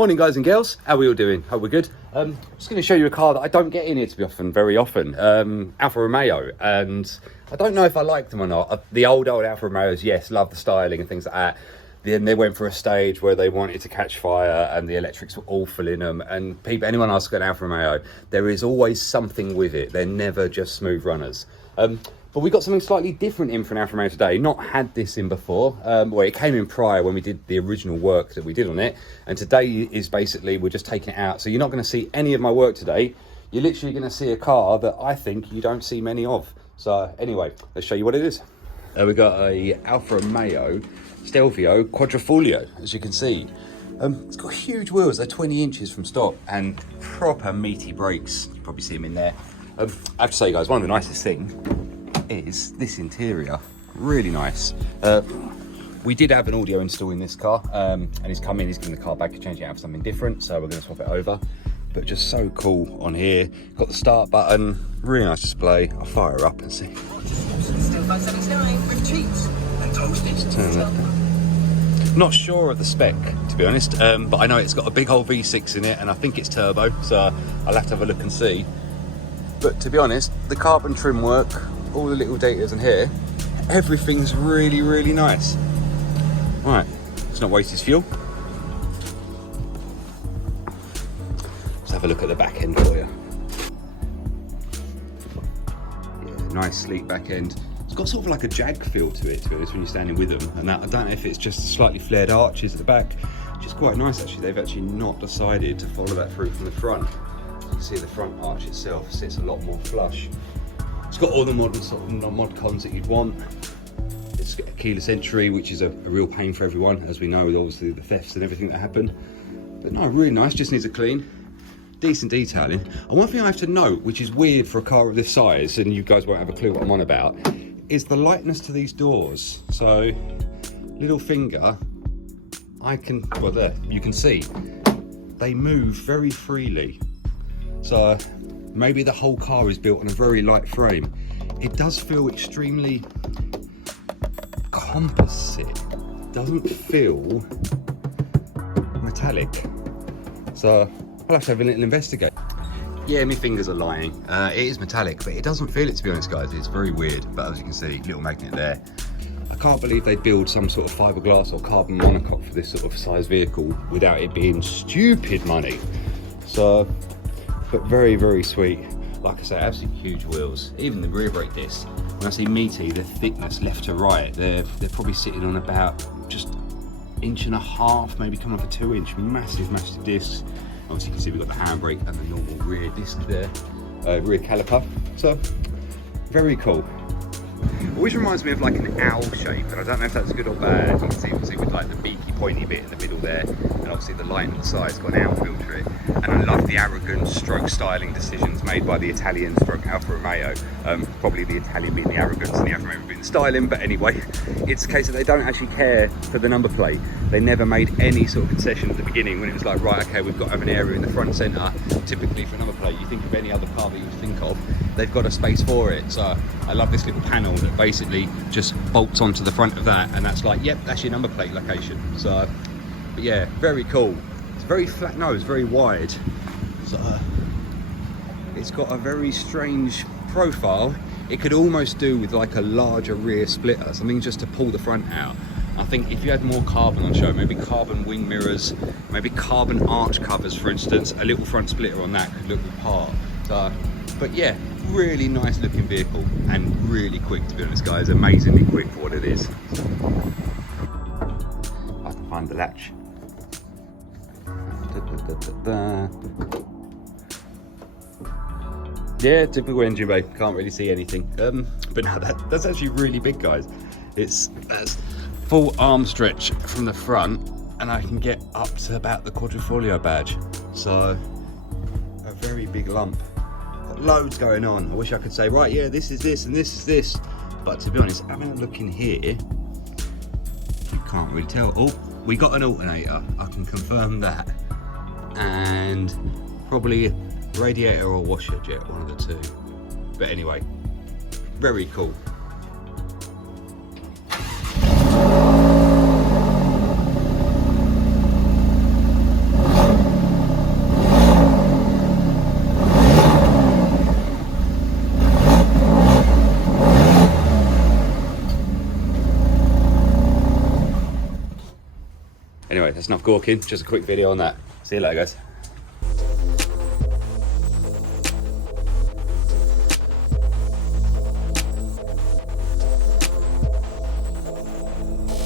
Morning guys and girls, how are we all doing? Hope we're good. Just going to show you a car that I don't get in here very often. Alfa Romeo, and I don't know if I like them or not. The old Alfa Romeos, yes, love the styling and things like that. Then they went for a stage where they wanted to catch fire and the electrics were awful in them. And anyone asks about Alfa Romeo, there is always something with it. They're never just smooth runners. But we got something slightly different in for an Alfa Romeo today. Not had this in before. Well, it came in prior when we did the original work that we did on it. And today is basically, we're just taking it out. So you're not going to see any of my work today. You're literally going to see a car that I think you don't see many of. So anyway, let's show you what it is. We got a Alfa Romeo Stelvio Quadrifoglio, as you can see. It's got huge wheels. They're 20 inches from stock and proper meaty brakes. You probably see them in there. I have to say, guys, one of the nicest things is this interior. Really nice. We did have an audio install in this car, and he's come in, he's given the car back to change it out for something different, so we're going to swap it over. But just so cool on here. Got the start button, really nice display. I'll fire her up and see. Still 579 with cheats and toasted. Turn it. Not sure of the spec, to be honest, but I know it's got a big old V6 in it, and I think it's turbo, so I'll have to have a look and see. But to be honest, the carbon trim work, all the little details in here, everything's really, really nice. Right, let's not waste his fuel. Let's have a look at the back end for you. Yeah, nice sleek back end. It's got sort of like a Jag feel to it, when you're standing with them. And that, I don't know if it's just slightly flared arches at the back, which is quite nice actually. They've actually not decided to follow that through from the front. You can see the front arch itself sits a lot more flush. It's got all the modern sort of mod cons that you'd want. It's got a keyless entry, which is a real pain for everyone, as we know, with obviously the thefts and everything that happen. But no, really nice, just needs a clean. Decent detailing. And one thing I have to note, which is weird for a car of this size, and you guys won't have a clue what I'm on about, is the lightness to these doors. So, little finger, well there, you can see, they move very freely. So, maybe the whole car is built on a very light frame. It does feel extremely composite. Doesn't feel metallic. So I'll have to have a little investigate. Yeah, my fingers are lying. It is metallic, but it doesn't feel it, to be honest, guys. It's very weird, but as you can see, little magnet there. I can't believe they build some sort of fiberglass or carbon monocoque for this sort of size vehicle without it being stupid money. So, but very, very sweet. Like I say, absolutely huge wheels. Even the rear brake discs, when I say meaty, the thickness left to right, they're probably sitting on about just 1.5 inches, maybe coming off a 2-inch, massive, massive discs. Obviously you can see we've got the handbrake and the normal rear disc there, rear caliper. So, very cool. Always reminds me of like an owl shape, and I don't know if that's good or bad. You can see obviously with like the beaky pointy bit in the middle there, and obviously the line on the side's got an owl feel to it. And I love the arrogant stroke styling decisions made by the Italian stroke Alfa Romeo. Probably the Italian being the arrogance and the Alfa Romeo being the styling, but anyway, it's the case that they don't actually care for the number plate. They never made any sort of concession at the beginning when it was like, right, okay, we've got to have an area in the front centre. Typically for a number plate, you think of any other car that you think of, they've got a space for it. So I love this little panel that basically just bolts onto the front of that, and that's like, yep, that's your number plate location. So, but yeah, very cool. It's very flat nose, very wide. So it's got a very strange profile. It could almost do with like a larger rear splitter, something just to pull the front out. I think if you had more carbon on show, maybe carbon wing mirrors, maybe carbon arch covers, for instance, a little front splitter on that could look the part. So, but yeah, really nice looking vehicle and really quick, to be honest, guys. Amazingly quick for what it is. I have to find the latch. Yeah, typical engine bay. Can't really see anything. But no, that's actually really big, guys. That's full arm stretch from the front, and I can get up to about the Quadrifoglio badge. So a very big lump. Got loads going on. I wish I could say, right, yeah, this is this and this is this. But to be honest, having a look in here, you can't really tell. Oh, we got an alternator. I can confirm that. And probably radiator or washer jet, one of the two. But anyway, very cool. Anyway, that's enough gawking. Just a quick video on that. See you later, guys.